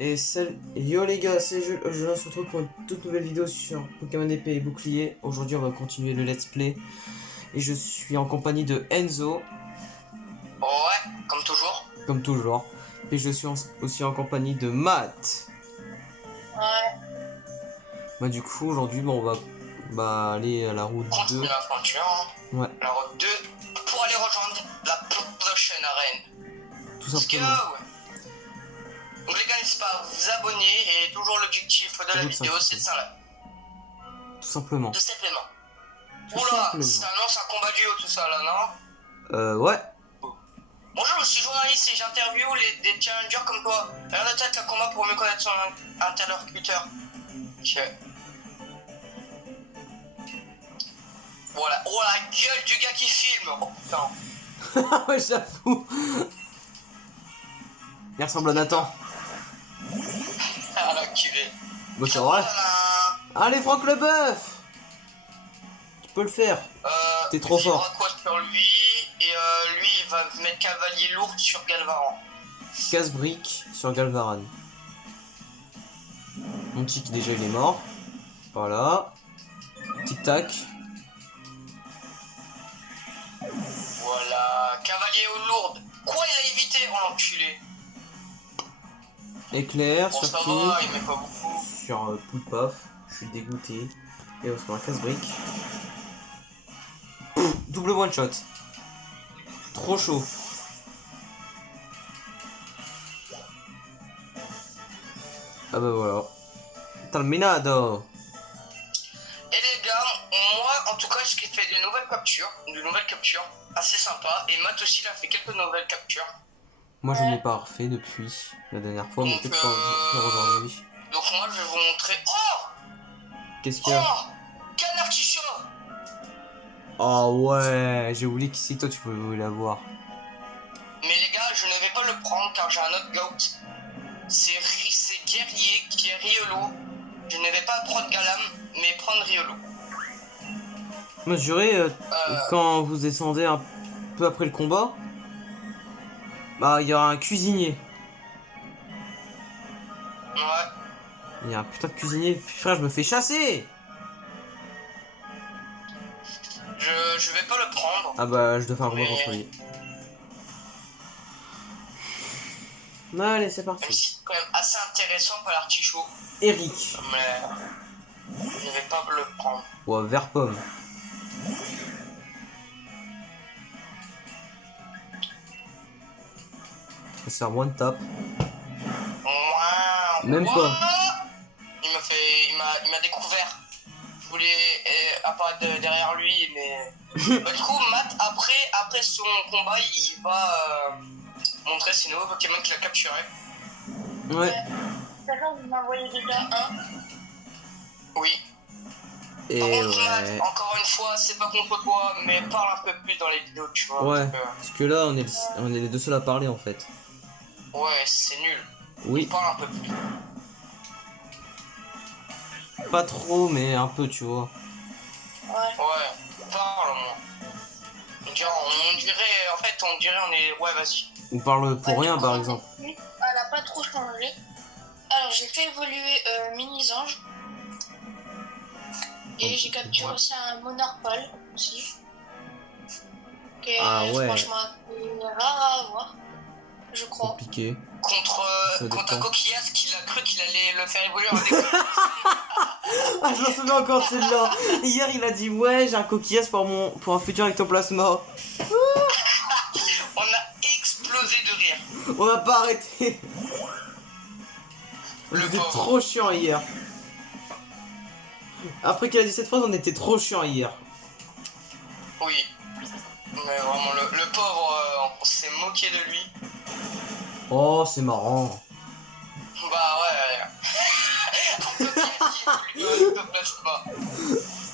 Et yo les gars, c'est Jules, je se retrouve pour une toute nouvelle vidéo sur Pokémon épée et bouclier. Aujourd'hui on va continuer le let's play. Et je suis en compagnie de Enzo. Ouais, comme toujours. Comme toujours. Et je suis aussi en compagnie de Matt. Ouais. Bah du coup aujourd'hui on va aller à la route 2. Continue l'aventure. Hein. Ouais. La route 2 pour aller rejoindre la prochaine arène. Tout Let's simplement. go. Donc les gars, n'hésitez pas à vous abonner et toujours l'objectif de la vidéo c'est ça là. Tout simplement. Tout simplement. Tout Oula, simplement. ça annonce un combat duo tout ça là, non? Ouais. Bonjour, je suis journaliste et j'interviewe des challengers comme toi. Regarde peut-être le combat pour mieux connaître son interlocuteur. Ok. Voilà. Oh la gueule du gars qui filme. Oh putain. Ouais, j'avoue. Il ressemble à Nathan. Ah l'enculé. Bon, c'est vrai. Allez, Franck Leboeuf. Tu peux le faire. T'es trop fort. Il quoi sur lui et lui il va mettre cavalier lourd sur Galvaran. Casse-brique sur Galvaran. Mon tic déjà il est mort. Voilà. Tic tac. Voilà. Cavalier aux lourdes. Quoi il a évité? Oh l'enculé. Éclair Bon, sur ça qui? va, il met pas beaucoup. Sur Poulpaf. Je suis dégoûté. Et on se met un casse-brique. Double one shot. Trop chaud. Ah bah voilà. Terminado. Et les gars, moi en tout cas j'ai fait de nouvelles captures assez sympas. Et Matt aussi il a fait quelques nouvelles captures. Moi je n'ai pas refait depuis la dernière fois, mais Donc, peut-être pas aujourd'hui. Donc moi je vais vous montrer. Oh, Qu'est-ce qu'il y a? oh, canard Ticho. Oh ouais, j'ai oublié qu'ici toi tu pouvais l'avoir. Mais les gars, je ne vais pas le prendre car j'ai un autre goat. C'est guerrier qui est Riolo. Je ne vais pas prendre Galam, mais prendre Riolo. Moi je jurais, quand vous descendez un peu après le combat, bah il y aura un cuisinier. Ouais. Il y a un putain de cuisinier. Frère, je me fais chasser. Je vais pas le prendre. Ah bah je dois faire un combat contre lui. Allez, c'est Même parti. si c'est quand même assez intéressant par l'artichaut. Eric. Mais je ne vais pas le prendre. Ouais, vert pomme. Ça sert one tap. Wow. Même pas. Il m'a découvert. Je voulais apparaître derrière lui, mais bah, du coup Matt après son combat il va montrer ses nouveaux Pokémon qu'il a capturés. Ouais. D'accord, vous m'envoyez déjà un. Oui. Et Par contre, ouais. Matt, encore une fois, c'est pas contre toi, mais parle un peu plus dans les vidéos, tu vois. Ouais. Parce que là, on est les deux seuls à parler en fait. Ouais, c'est nul. Oui. Parle un peu plus. Pas trop, mais un peu, tu vois. Ouais, parle au moins. On dirait, on est. Ouais, vas-y. On parle pour rien, par exemple. Elle a pas trop changé. Alors j'ai fait évoluer Mini-Ange. Et j'ai capturé aussi un Monarpal aussi. Qui est franchement rare à avoir, je crois. Compliqué. Contre un coquillasse qu'il a cru qu'il allait le faire évoluer en Ah, je m'en souviens encore de celle-là. Hier, il a dit ouais, j'ai un coquillasse pour un futur ectoplasma. On a explosé de rire. On n'a pas arrêté. On était trop chiant hier. Après qu'il a dit cette phrase, on était trop chiant hier. Oui. Mais vraiment, le pauvre, on s'est moqué de lui. Oh, c'est marrant. Bah ouais.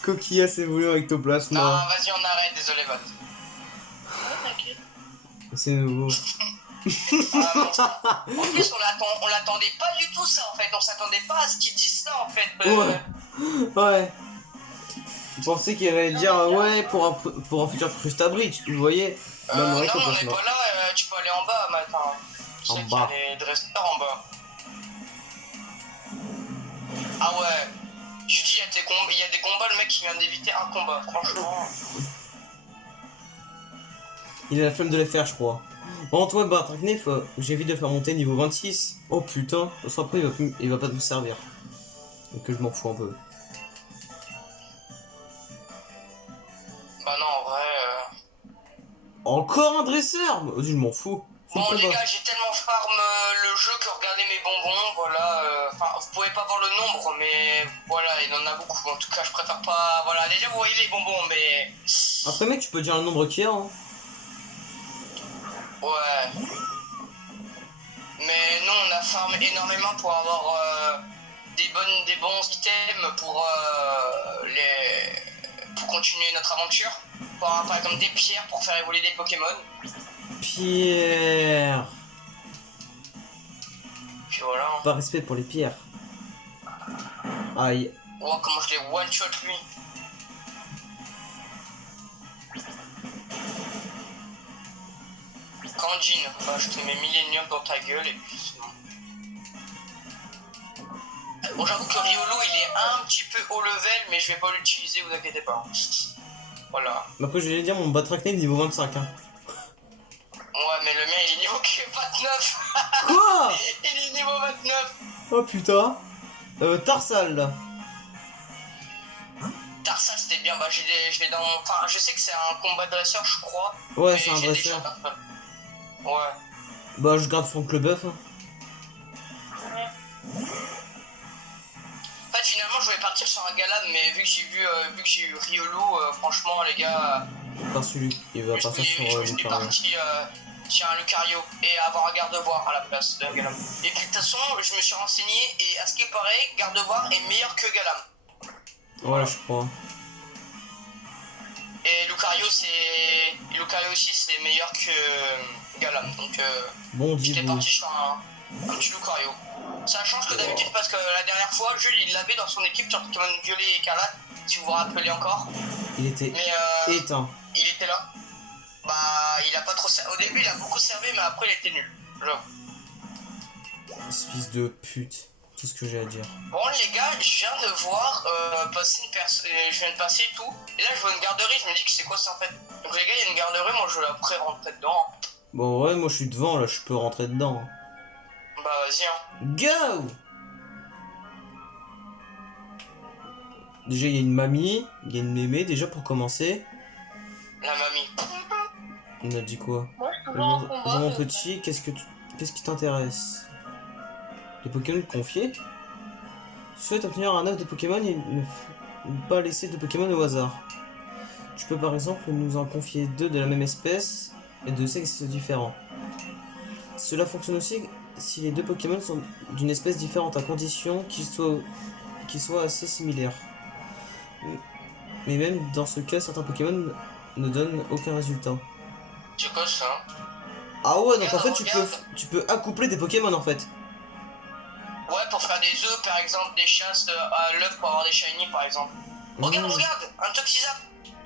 Coquillasse évolue en ectoplasma. Non, vas-y, on arrête, désolé, Matt. Ouais, t'inquiète. C'est nouveau. En plus, on l'attendait pas du tout ça en fait. On s'attendait pas à ce qu'il dise ça en fait. Ouais. Ouais. Je pensais qu'il allait dire ouais pour un futur Crustabridge, vous voyez. Non, on n'est pas là, tu peux aller en bas maintenant. Je sais qu'il y a des dresseurs en bas. il y a des combats, le mec qui vient d'éviter un combat, franchement. Il a la flemme de les faire, je crois. Bon, toi, bah, Trackney, j'évite de faire monter niveau 26. Oh putain, parce qu'après, il va pas me servir. Donc, je m'en fous un peu. Bah non, en vrai. Encore un dresseur. Vas-y, je m'en fous. Bon, les gars, j'ai tellement farm le jeu que regardez mes bonbons, voilà. Enfin, vous pouvez pas voir le nombre, mais voilà, il en a beaucoup. En tout cas, je préfère pas. Voilà, déjà, vous voyez les bonbons, mais. Après, mec, tu peux dire le nombre qu'il y a, hein. Ouais. Mais nous, on a farm énormément pour avoir des bons items pour pour continuer notre aventure. Pour avoir, par exemple, des pierres pour faire évoluer des Pokémon. Pierre. Puis voilà. Pas respect pour les pierres. Aïe. Oh, comment je l'ai one shot lui. Kanjin, bah, je te mets Millennium dans ta gueule et puis c'est bon. Bon, j'avoue que Riolo il est un petit peu haut level, mais je vais pas l'utiliser, vous inquiétez pas. Voilà. Mais après, je vais dire mon Batrackney niveau 25, hein. Ouais, mais le mien il est niveau que 29. Quoi? Il est niveau 29. Oh putain. Tarsal, là. Tarsal c'était bien, bah je vais dans. Enfin, je sais que c'est un combat dresseur, je crois. Ouais, c'est un dresseur. Ouais. Bah, je garde Franck Leboeuf, hein. En fait, finalement, je voulais partir sur un Galam, mais vu que j'ai eu Riolu, franchement, les gars. Par celui, il va partir sur je suis Lucario. parti sur un Lucario et avoir un garde-voir à la place d'un Galam. Et puis, de toute façon, je me suis renseigné et à ce qui paraît, garde-voir est meilleur que Galam. Ouais, je crois. Et Lucario aussi, c'est meilleur que Galam. Donc, Bon, j'étais dis-vous. parti sur un petit Lucario. Ça change que d'habitude parce que la dernière fois, Jules il l'avait dans son équipe sur Pokémon Violet et Écarlate, si vous vous rappelez encore. Il était Mais éteint. il était là. Bah, il a pas trop servi. Au début, il a beaucoup servi, mais après, il était nul. J'avoue. Espèce de pute. Tout ce que j'ai à dire. Bon, les gars, je viens de voir passer une personne. Je viens de passer et tout. Et là, je vois une garderie. Je me dis que c'est quoi ça en fait. Donc, les gars, il y a une garderie. Moi, je vais après rentrer dedans. Bon, ouais, moi je suis devant là, je peux rentrer dedans. Bah, vas-y, hein. Go! Déjà, il y a une mamie, il y a une mémé, déjà pour commencer. La mamie. On a dit quoi? Moi, je suis toujours en Bonjour combat. mon petit, qu'est-ce qui t'intéresse? Les Pokémon confiés? Tu souhaites obtenir un œuf de Pokémon et ne pas laisser de Pokémon au hasard. Tu peux par exemple nous en confier deux de la même espèce et de sexes différents. Cela fonctionne aussi si les deux Pokémon sont d'une espèce différente à condition qu'ils soient assez similaires. Mais même dans ce cas, certains Pokémon ne donnent aucun résultat. C'est quoi ça? Ah ouais, donc en fait Regarde. tu peux accoupler des Pokémon en fait. Ouais, pour faire des œufs, par exemple, des chasses à l'œuf pour avoir des shiny, par exemple. Regarde, regarde, un Toxizap.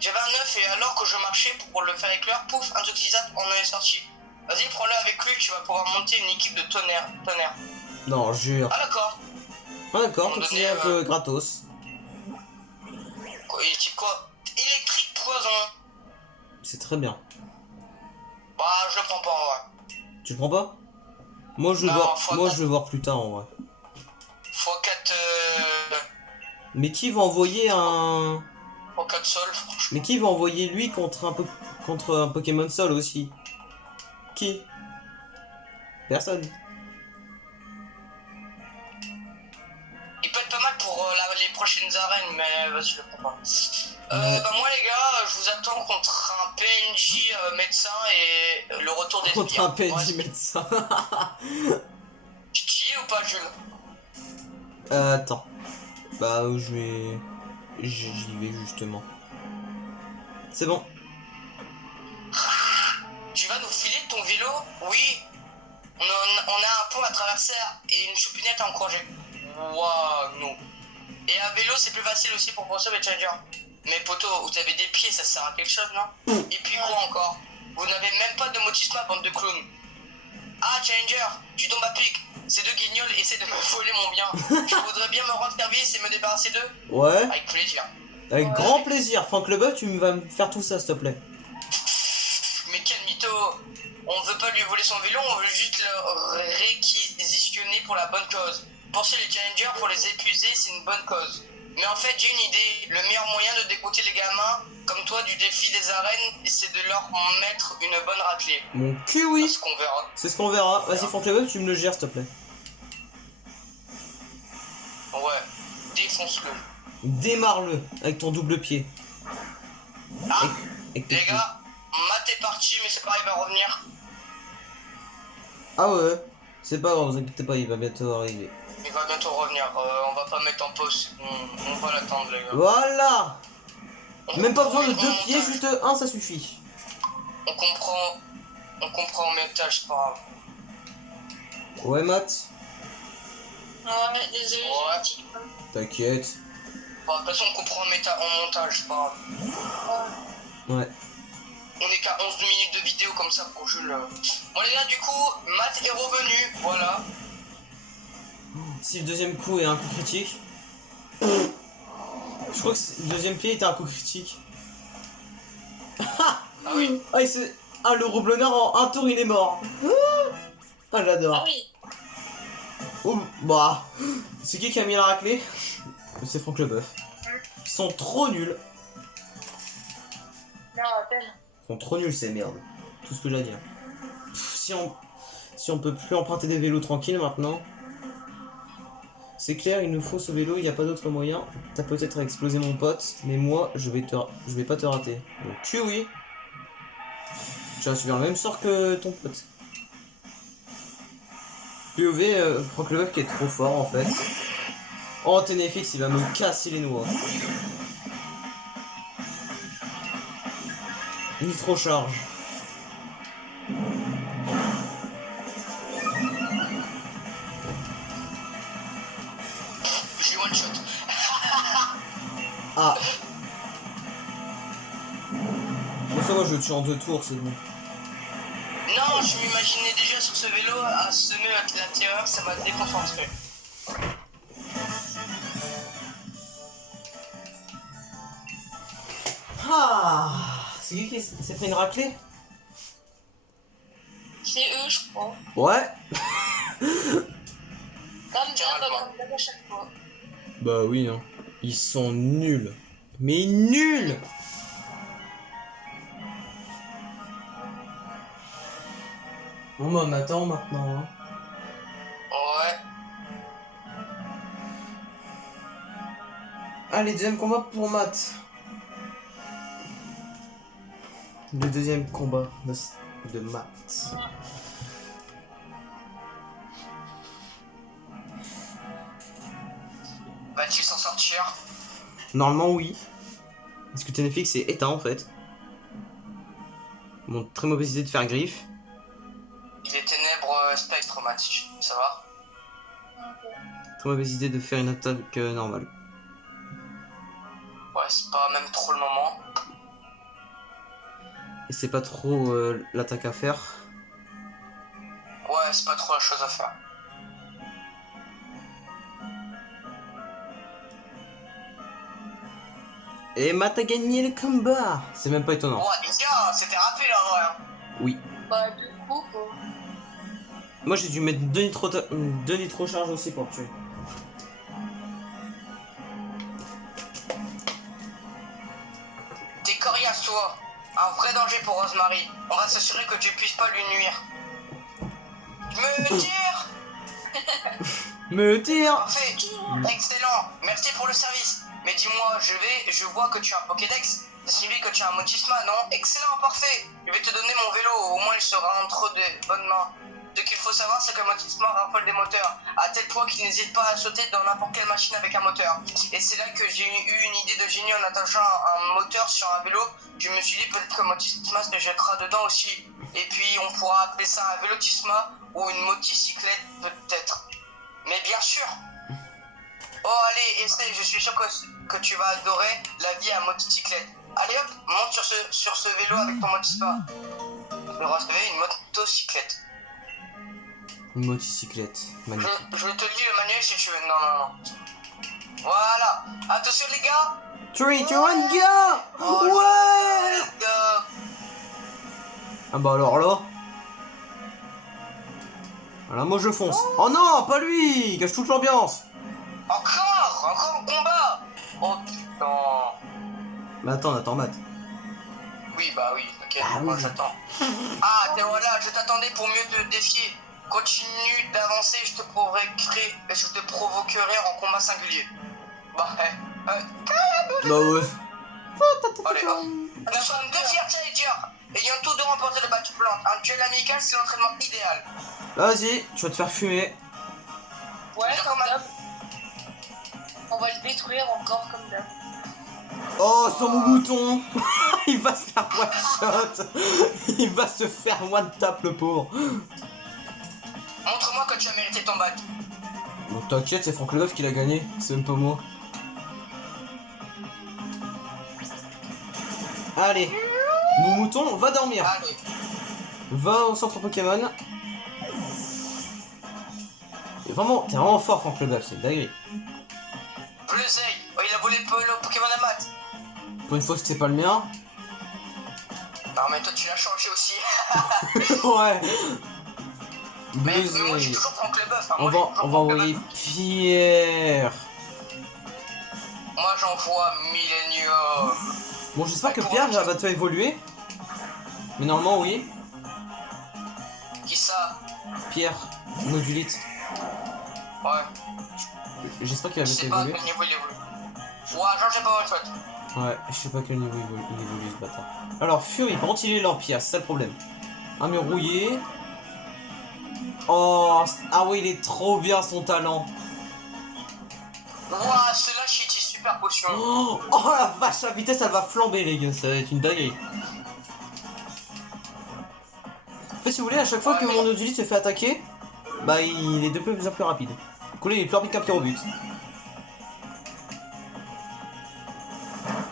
J'avais un œuf et alors que je marchais pour le faire éclore, pouf, un Toxizap en est sorti. Vas-y, prends-le avec lui, tu vas pouvoir monter une équipe de tonnerre. Non, jure. Ah d'accord. Ah d'accord, On tout donnait, un peu gratos. Quoi, il est type quoi? Électrique poison. C'est très bien. Bah, je le prends pas en vrai. Tu le prends pas? Moi je veux Non, voir, faut moi attendre. je veux voir plus tard en vrai. x4 Mais qui va envoyer un... x4 sol, franchement. Mais qui va envoyer lui contre un Pokémon Sol aussi? Qui? Personne. Il peut être pas mal pour les prochaines arènes, mais vas-y, je le prends pas. Ouais. Bah moi les gars, je vous attends contre un PNJ médecin et le retour des Contre un PNJ Ouais. médecin. Tu y es ou pas, Jules? Attends. Bah j'y vais justement. C'est bon. Tu vas nous filer ton vélo? Oui. On a un pont à traverser et une choupinette à encourager. Waouh, non. Et un vélo, c'est plus facile aussi pour penser au challenger. Mais poto, vous avez des pieds, ça sert à quelque chose, non? Et puis quoi encore? Vous n'avez même pas de motisma, bande de clowns. Ah, Challenger, tu tombes à pic. Ces deux guignols essaient de me voler mon bien. Je voudrais bien me rendre service et me débarrasser d'eux. Ouais. Avec plaisir. Avec grand plaisir. Franck Leboeuf, tu vas me faire tout ça, s'il te plaît. Mais quel mytho. On veut pas lui voler son vélo, on veut juste le réquisitionner pour la bonne cause. Penser les challengers pour les épuiser, c'est une bonne cause. Mais en fait, j'ai une idée. Le meilleur moyen de dégoûter les gamins comme toi du défi des arènes, c'est de leur mettre une bonne raclée. Mon cul, oui. C'est ce qu'on verra. C'est ce qu'on verra. Vas-y, Franck Leboeuf, tu me le gères, s'il te plaît. Ouais, défonce-le. Démarre-le avec ton double pied. Ah, Avec tes les pieds. gars, Matt est parti, mais c'est pas grave, il va revenir. Ah ouais. C'est pas grave, vous inquiétez pas, il va bientôt arriver. Il va bientôt revenir. On va pas mettre en pause. On va l'attendre, les gars. Voilà. Même pas besoin de comprend 2 mon pieds, montage. juste un, ça suffit. On comprend en montage, c'est pas grave. Ouais, Matt. Ouais, désolé, Ouais. j'ai un petit peu. T'inquiète. Bon, de toute façon, on comprend en montage, c'est pas grave. Ouais. On est qu'à 11 minutes de vidéo comme ça pour Jules. Bon, les gars, du coup, Matt est revenu. Voilà. Si le deuxième coup est un coup critique. Je crois que le deuxième pied était un coup critique. Ah oui. Ah, le roublonneur en un tour il est mort. Ah, j'adore. Ah oui. Oh, bah. C'est qui a mis la raclée? C'est Franck Leboeuf. Ils sont trop nuls. Non, à peine. Ils sont trop nuls ces merdes. Tout ce que j'ai à dire. Si on peut plus emprunter des vélos tranquilles maintenant. C'est clair, il nous faut ce vélo, il n'y a pas d'autre moyen. T'as peut-être explosé mon pote, mais moi je vais pas te rater. Donc tu oui. Tu vas subir le même sort que ton pote. POV, Franck Leboeuf qui est trop fort en fait. Oh Ténéfix, il va me casser les noix. Nitro charge. J'ai one shot. Ah. Bon ça moi je le tue en 2 tours, c'est bon. Non, je m'imaginais déjà sur ce vélo à semer la terreur, ça m'a déconcentré. Ah. C'est qui s'est pris une raclée? C'est eux, je crois. Ouais. Comme d'hab à chaque fois. Bah oui hein. Ils sont nuls. Mais nuls. Bon bah on attend maintenant hein. Ouais. Allez, deuxième combat pour Matt. Le deuxième combat de Matt. Va-t-il s'en sortir? Normalement oui. Parce que Ténéfix est éteint en fait. Bon, très mauvaise idée de faire griffe. Il est ténèbres spectre, Matt, ça va? Très mauvaise idée de faire une attaque normale. Ouais, c'est pas même trop le moment. Et c'est pas trop l'attaque à faire. Ouais, c'est pas trop la chose à faire. Et Matt a gagné le combat. C'est même pas étonnant. Ouais, les gars, c'était rapide en vrai. Oui. Bah, du coup, quoi. Moi j'ai dû mettre 2 nitro charge aussi pour tuer. T'es coriace, toi. Un vrai danger pour Rosemary. On va s'assurer que tu puisses pas lui nuire. Je me tire. Me tire. Parfait. Excellent. Merci pour le service. Mais dis-moi, je vois que tu as un Pokédex. Ça signifie que tu as un Motisma, non? Excellent, parfait. Je vais te donner mon vélo. Au moins, il sera entre de bonnes mains. Ce qu'il faut savoir, c'est que Motisma raffole des moteurs, à tel point qu'il n'hésite pas à sauter dans n'importe quelle machine avec un moteur. Et c'est là que j'ai eu une idée de génie en attachant un moteur sur un vélo. Je me suis dit peut-être que Motisma se jettera dedans aussi. Et puis on pourra appeler ça un vélotisma ou une motocyclette peut-être. Mais bien sûr. Oh allez, essaye, je suis sûr que tu vas adorer la vie à motocyclette. Allez hop, monte sur ce vélo avec ton Motisma. Vous recevrez une motocyclette. Une motocyclette. Magnifique. Je te dis le manuel si tu veux. Non. Voilà. Attention les gars. 3, 2, 1, go! Oh, Ouais! let's go. Ah bah alors là. Voilà, moi je fonce. Oh non, pas lui! Il gâche toute l'ambiance. Encore un combat. Oh putain. Mais attends, Matt. Oui, bah oui, ok, Ah moi oui. j'attends. Ah, t'es voilà, je t'attendais pour mieux te défier. Continue d'avancer, je te provoquerai en combat singulier. Bah, Bah ouais. allez, hop. Nous sommes deux fiers challengers, ayant tous deux remporté le battle plant. Un duel amical, c'est l'entraînement idéal. Vas-y, tu vas te faire fumer. Ouais, comme d'hab. On va le détruire encore comme d'hab. Oh, sur mon mouton. Il va se faire one shot. Il va se faire one tap le pauvre. Montre-moi que tu as mérité ton bac. Bon, t'inquiète, c'est Franck Leboeuf qui l'a gagné. C'est même pas moi. Allez. Mon mouton, va dormir. Allez. Va au centre Pokémon. Et vraiment, t'es vraiment fort, Franck Leboeuf, c'est une dinguerie. Bleuzeil, oh, il a volé le Pokémon à Matt. Pour une fois que c'est pas le mien. Non, mais toi, tu l'as changé aussi. Ouais. Mais moi, j'ai Bleuzeil. toujours Franck Leboeuf. Hein. On va envoyer Pierre. Moi, j'envoie Millennium. Bon, j'espère que Pierre va te évoluer. Mais normalement, oui. Qui ça? Pierre, Modulite. Ouais. J'espère qu'il va Je te sais pas à évoluer. quel niveau il évolue. Ouais, genre, j'ai pas one shot. Ouais, je sais pas quel niveau il évolue ce bâtard. Alors, Fury, par contre, il est lent, Pierre, c'est ça le problème. Un mur rouillé. Oh, ah ouais, il est trop bien son talent. Ouah, celui-là, shitty, super potion. Oh, la vache, la vitesse, elle va flamber, les gars, ça va être une dinguerie. En fait, si vous voulez, à chaque fois que mon Odulite se fait attaquer, bah, il est de plus en plus rapide. Du coup, là, il est plus rapide qu'un Pierre au but.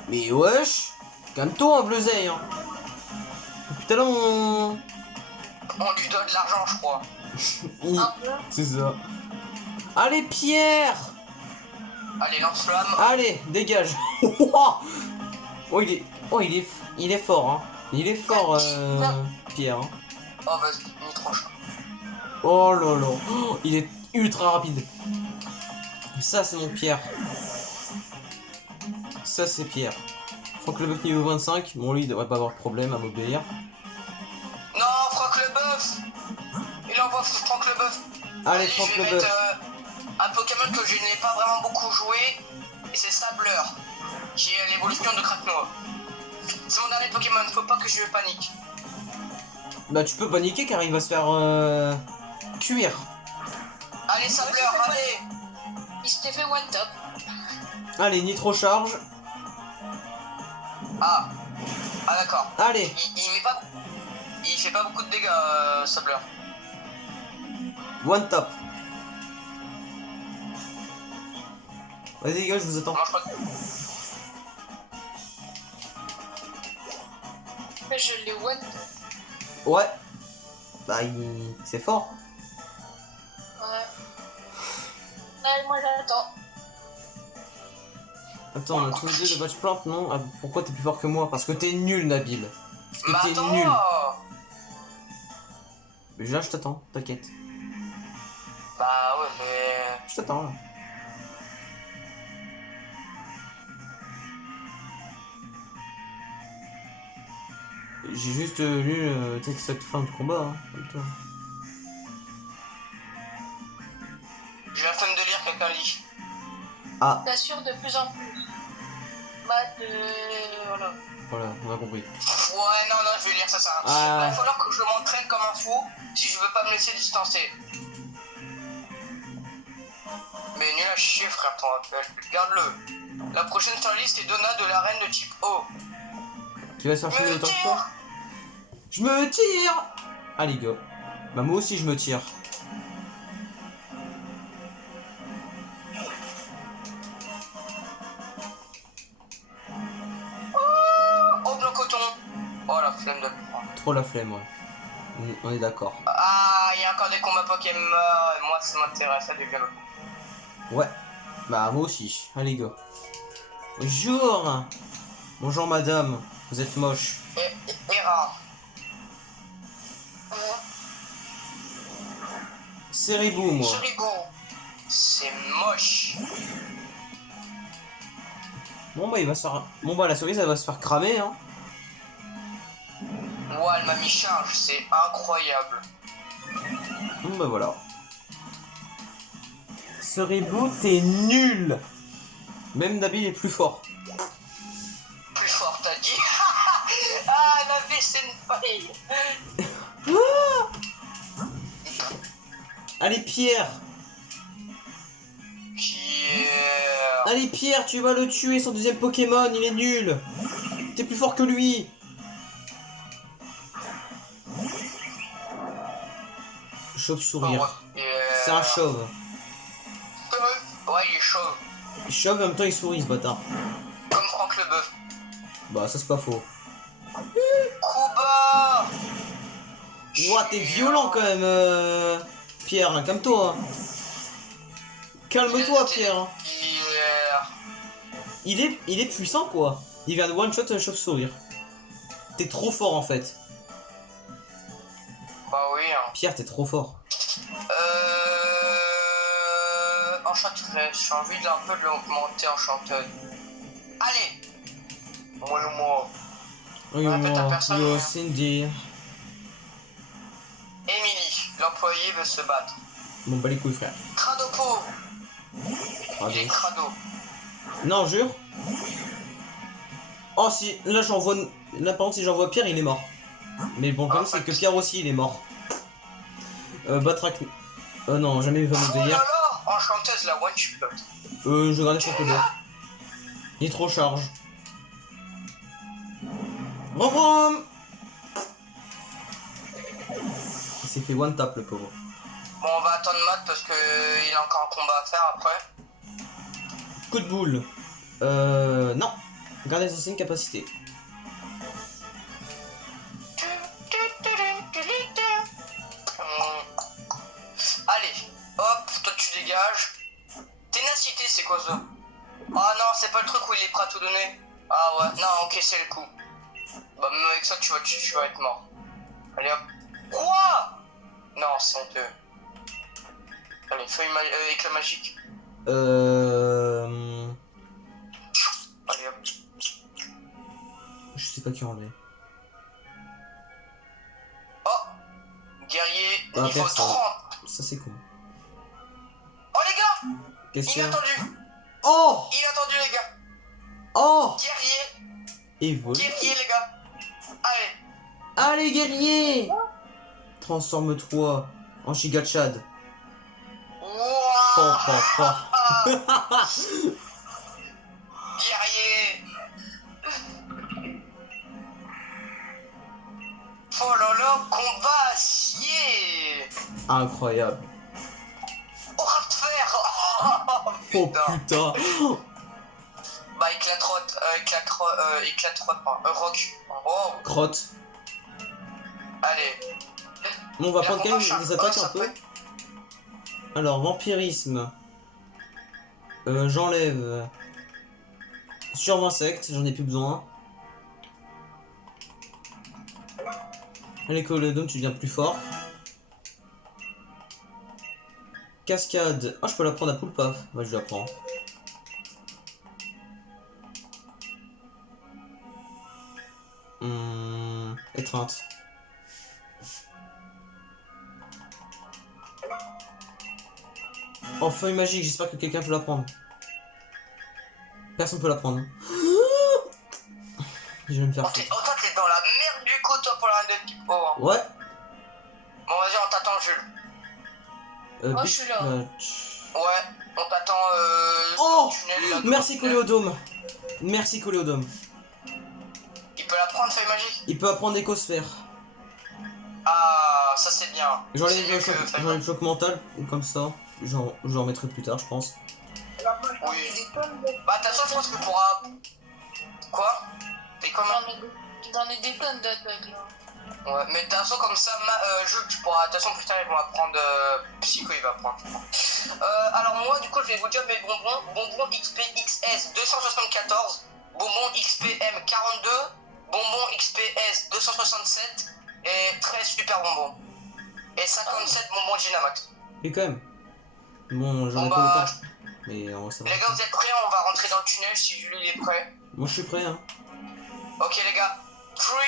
Mais wesh, calme-toi, Bleuzeil, hein. Depuis tout à l'heure, On lui donne de l'argent, je crois. Un peu. C'est ça. Allez, Pierre. Allez, lance-flamme. Allez, dégage. Oh, il est fort, hein. Il est fort, Pierre. Hein. Oh, vas-y, une tranche. Oh là là. Oh, il est ultra rapide. Ça, c'est mon Pierre. Ça, c'est Pierre. Franck Leboeuf niveau 25. Bon, lui, il devrait pas avoir de problème à m'obéir. Non, Franck Leboeuf. Il envoie Franck Leboeuf. Allez, Vas-y, Franck je vais Leboeuf. mettre un Pokémon que je n'ai pas vraiment beaucoup joué. Et c'est Sableur. Qui est l'évolution de Kraknoa. C'est mon dernier Pokémon, faut pas que je panique. Bah, tu peux paniquer car il va se faire cuire. Allez, Sableur, allez. Il s'était fait one top. Allez, Nitro charge. Ah, d'accord. Allez. Il met pas. Il fait pas beaucoup de dégâts, Sableur. One tap. Vas-y les gars, je vous attends. Non, je crois que... Mais je l'ai one. Ouais. Bah, c'est fort. Ouais. Allez, moi j'attends. Attends, on a tous les deux de batch plant, non? Ah, pourquoi t'es plus fort que moi? Parce que t'es nul, Nabil. Parce que Mais t'es attends. nul. Mais là, je t'attends, t'inquiète. Bah ouais, mais... Je t'attends là. J'ai juste lu cette fin de combat, hein, comme toi. J'ai la flemme de lire, quelqu'un lit. Ah, T'assures de plus en plus. Matt, voilà. voilà, on a compris. Ouais, non, je vais lire ça. Ah. Il va falloir que je m'entraîne comme un fou si je veux pas me laisser distancer. Mais nul à chier, frère, ton rappel. Garde-le. La prochaine sur la liste est Donna de l'arène de type O. Tu vas chercher Me le temps que tire. toi? Je me tire. Ah les gars. Bah moi aussi je me tire. Oh, blanc coton. Oh, la flemme de le prendre. Trop la flemme, ouais. On est d'accord. Ah, il y a un encore des combats Pokémon, moi ça m'intéresse à développer. Ouais. Bah moi aussi. Allez go. Bonjour. Bonjour madame. Vous êtes moche. Et rare. Seribou moi. Cherigo, c'est moche. Bon bah il va se faire... Bon bah la cerise elle va se faire cramer hein. Ouais, elle m'a mis charge, c'est incroyable. Bon bah voilà. Seribou t'es nul. Même Nabil est plus fort. Plus fort, t'as dit. Ah, la c'est une faille. Allez Pierre. Pierre. Allez Pierre, tu vas le tuer, son deuxième Pokémon, il est nul. T'es plus fort que lui. Chauve-sourire. C'est un chauve. Ouais, il est chauve. Chauve et en même temps il sourit ce bâtard. Comme Franck Leboeuf. Bah ça c'est pas faux. Kuba. Ouah t'es violent quand même Pierre, hein, calme-toi. Hein. Calme-toi Pierre. Hein. Pierre. Il est puissant quoi. Il vient de one shot un chauve-sourire. T'es trop fort en fait. Bah oui hein. Pierre t'es trop fort. Enchanteresse, j'ai envie d'un peu de l'augmenter enchanteuse. Allez. Moi. Oui, répète ta moi, personne, yo hein. Cindy. Emily, l'employé veut se battre. Bon bah les couilles frère. Cradopo. Ah, Il est crado. non jure. Oh si, là j'envoie... Là par contre si j'envoie Pierre il est mort. Mais bon le problème c'est que Pierre aussi il est mort. Batrac... non, jamais il va Oh là m'obéir. là. Enchanteuse, la one shot. Je regardais sur Twitter. Il est trop charge. Vroom. Il s'est fait one tap le pauvre. Bon, on va attendre Matt parce que il a encore un combat à faire après. Coup de boule. Non. Regardez ses anciennes capacités. Allez, hop, toi tu dégages. Ténacité, c'est quoi ça? Ah non, c'est pas le truc où il est prêt à tout donner. Ah ouais, non, ok, c'est le coup. Bah, même avec ça, tu vas être mort. Allez hop. Quoi? Non, c'est honteux. Allez, éclat magique. Allez hop. Je sais pas qui en est. Oh, guerrier Ah, niveau personne. 30. Ça c'est con. Oh les gars, Qu'est-ce qu'il y a? inattendu. Oh. Inattendu les gars. Oh. Guerrier, Évolue. guerrier les gars. Allez. Allez guerrier. Transforme-toi en Gigachad. Wouah. Oh. Guerrier. Oh là là, combat acier. Incroyable. Aura de fer. Oh Oh putain. putain. Bah éclate-rotte, rock. Oh. Crotte. Allez. Bon, on va La prendre quand même combat des attaques ça un peu. peut être- Alors, vampirisme. J'enlève. Surve insecte, j'en ai plus besoin. Allez, Colodome, tu deviens plus fort. Cascade. Ah, je peux la prendre à Poulpaf. Ouais, je la prends. Étreinte. Oh, feuille magique, j'espère que quelqu'un peut la prendre. Personne peut la prendre. Je vais me faire Oh, foutre. toi t'es dans la merde du coup toi pour la reine de petit pauvre. Ouais. Bon vas-y on t'attend Jules. Moi, je Big suis là. Clutch. Ouais, on t'attend Oh, tunnel là. merci Coléodome. Merci Coléodome. Il peut la prendre feuille magique. Il peut apprendre écosphère. Ah ça c'est bien. J'enlève C'est mieux le choc, que feuille j'enlève le magique. choc mental, comme ça. Je le remettrai plus tard, je pense. Oui. Bah de toute façon je pense que pourra. Quoi? T'es comment? J'en ai des tonnes d'attaques là. Ouais, mais de toute façon, comme ça, tu pourras. De toute façon, plus tard, ils vont apprendre. Psycho, il va apprendre. Alors, moi, du coup, je vais vous dire mes bonbons. Bonbons XPXS 274, bonbons XPM 42, bonbons XPS 267 et 13 super bonbons. Et 57 bonbons Dynamax. Et quand même. Bon, j'en ai pas le temps. Mais ça va. Les gars, vous êtes prêts? On va rentrer dans le tunnel si Julie il est prêt. Moi, je suis prêt, hein. Ok, les gars. 3,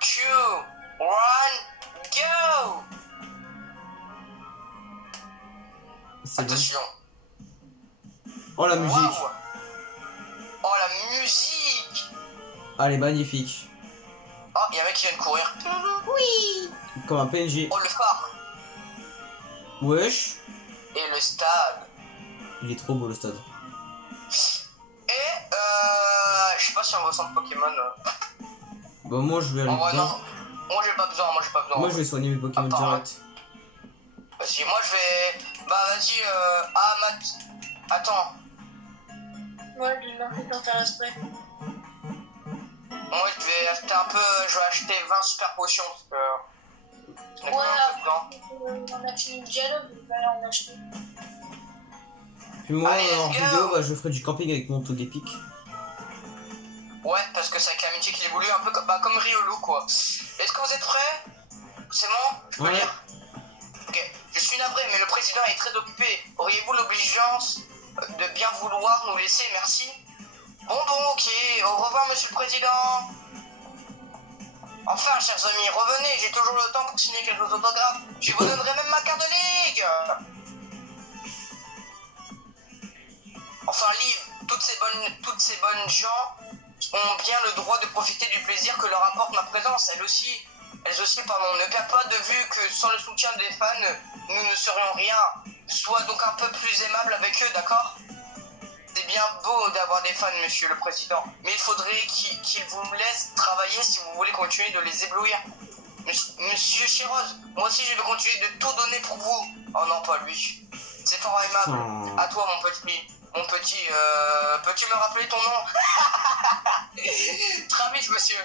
2, 1, go! C'est bon. Attention. Oh, la musique. Wow. Oh, la musique. Ah, elle est magnifique. Oh, il y a un mec qui vient de courir. Oui. Comme un PNJ. Oh, le phare. Wesh. Et le stade. Il est trop beau, le stade. Et je sais pas si on ressent de Pokémon. Bah, moi, je vais aller En vrai, dedans. non. Moi, j'ai pas besoin. Moi, je vais soigner mes Pokémon À part, direct. Vas-y, moi, je vais... Bah, vas-y, ah, Matt. Attends. Ouais, je vais pas faire exprès. Moi, je vais acheter un peu... Je vais acheter 20 super potions, parce que... Je n'ai pas un peu de temps. On a fini le dialogue, on va aller en acheter. Puis moi, Allez, en let's go. vidéo, bah, je ferai du camping avec mon Togepic. Ouais, parce que c'est avec l'amitié qu'il évolue un peu comme Riolu, quoi. Est-ce que vous êtes prêts? C'est bon? Je peux Ouais. lire? Ok. Je suis navré, mais le président est très occupé. Auriez-vous l'obligeance de bien vouloir nous laisser? Merci. Bon, ok. Au revoir, monsieur le président. Enfin, chers amis, revenez. J'ai toujours le temps pour signer quelques autographes. Je vous donnerai même ma carte de ligue. Enfin, Liv, toutes ces bonnes gens ont bien le droit de profiter du plaisir que leur apporte ma présence. Elles aussi, ne perds pas de vue que sans le soutien des fans, nous ne serions rien. Sois donc un peu plus aimable avec eux, d'accord? C'est bien beau d'avoir des fans, monsieur le président, mais il faudrait qu'ils vous laissent travailler si vous voulez continuer de les éblouir. Monsieur Chiroz, moi aussi je vais continuer de tout donner pour vous. Oh non, pas lui. C'est fort aimable. Oh. À toi, mon petit, peux-tu me rappeler ton nom? Travis, monsieur.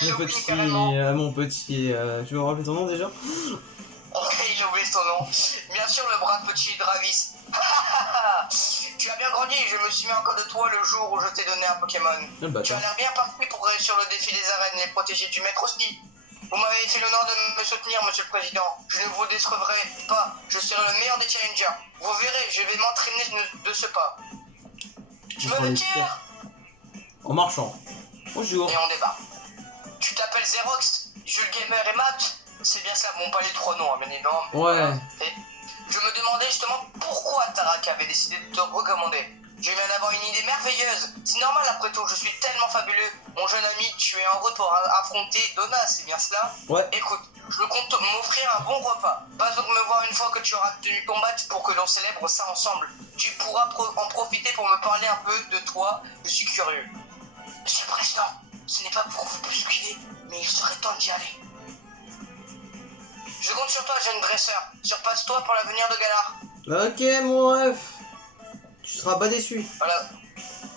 Il l'a oublié carrément. Mon petit, tu veux me rappeler ton nom déjà? Ok, il a oublié son nom. Bien sûr, le brave petit Dravis. Tu as bien grandi, je me souviens encore de toi le jour où je t'ai donné un Pokémon. Tu as l'air bien parti pour réussir le défi des arènes et les protéger du maître aussi. Vous m'avez fait l'honneur de me soutenir, monsieur le président. Je ne vous décevrai pas, je serai le meilleur des challengers. Vous verrez, je vais m'entraîner de ce pas. Je me retire. En marchant. Bonjour. Et on débat. Tu t'appelles Xerox, Jules Gamer et Matt? C'est bien ça, bon pas les trois noms, hein, bien évidemment. Ouais. Et je me demandais justement pourquoi Tarak avait décidé de te recommander. Je viens d'avoir une idée merveilleuse. C'est normal après tout, je suis tellement fabuleux. Mon jeune ami, tu es en route pour affronter Donna, c'est bien cela? Ouais. Écoute, je compte m'offrir un bon repas. Pas donc me voir une fois que tu auras tenu ton match pour que l'on célèbre ça ensemble. Tu pourras en profiter pour me parler un peu de toi, je suis curieux. Monsieur le président, ce n'est pas pour vous bousculer, mais il serait temps d'y aller. Je compte sur toi, jeune dresseur. Surpasse-toi pour l'avenir de Galar. Ok, mon ref. Tu seras pas déçu. Voilà.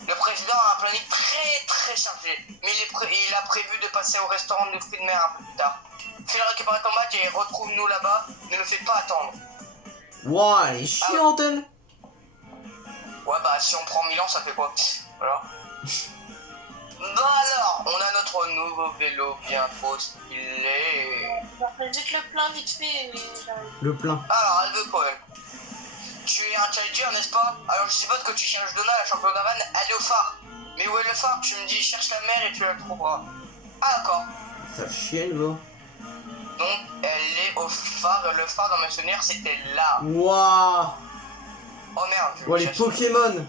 Le président a un planning très chargé, mais il a prévu de passer au restaurant de fruits de mer un peu plus tard. Fais-le récupérer ton badge et retrouve-nous là-bas. Ne le fais pas attendre. Ouah, elle est chiante, elle. Ouais, bah si on prend Milan, ça fait quoi? Voilà. Bah alors, on a notre nouveau vélo bien trop stylé. On va faire juste le plein vite fait. Et Le plein. Alors, elle veut quoi, elle? Tu es un challenger, n'est-ce pas? Alors je suppose que tu cherches Donna, la championne d'Avan, elle est au phare. Mais où est le phare? Tu me dis, cherche la mer et tu la trouveras. Ah d'accord. Ça chienne, gros. Donc, elle est au phare, et le phare dans mes souvenirs, c'était là. Ouah. Oh merde. Oh, les Pokémon.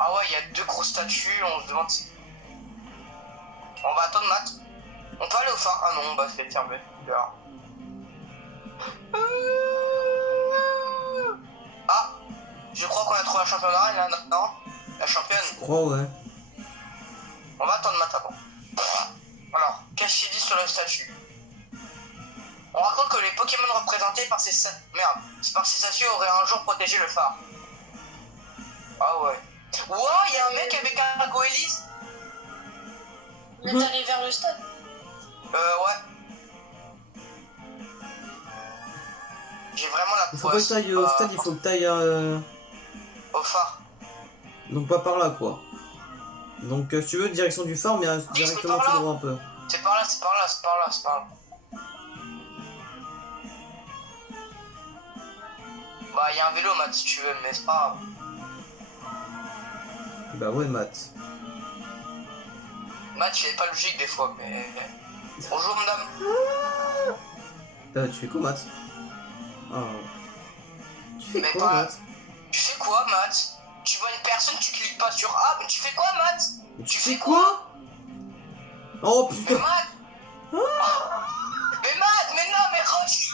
Ah ouais, il y a deux grosses statues, on se demande si... On va attendre Matt. On peut aller au phare? Ah non, bah c'est fermé. Dehors. Ah, je crois qu'on a trouvé la championne d'arène là, non? La championne. Je crois, ouais. On va attendre Matt avant. Alors, qu'est-ce qu'il dit sur le statut? On raconte que les Pokémon représentés par ces statues auraient un jour protégé le phare. Ah ouais. Wow, il y a un mec avec un Goélis. on est allé vers le stade. Ouais. J'ai vraiment la Il faut pas que t'ailles au stade, il faut que t'ailles au phare. donc pas par là quoi. Donc si tu veux, direction du phare, mais directement tout droit un peu. C'est par là, c'est par là, c'est par là, c'est par là. Bah y'a un vélo Matt si tu veux, mais c'est pas grave. Bah ouais Matt. Matt il est pas logique des fois, mais... Bonjour madame. Tu fais quoi Matt? Ah. Tu fais Mais quoi pas- Matt? Tu fais quoi Matt? Tu vois une personne, tu cliques pas sur A, mais tu fais quoi Matt? Mais tu fais quoi? Oh Mais putain. Matt Mais Matt, mais non, mais Roche.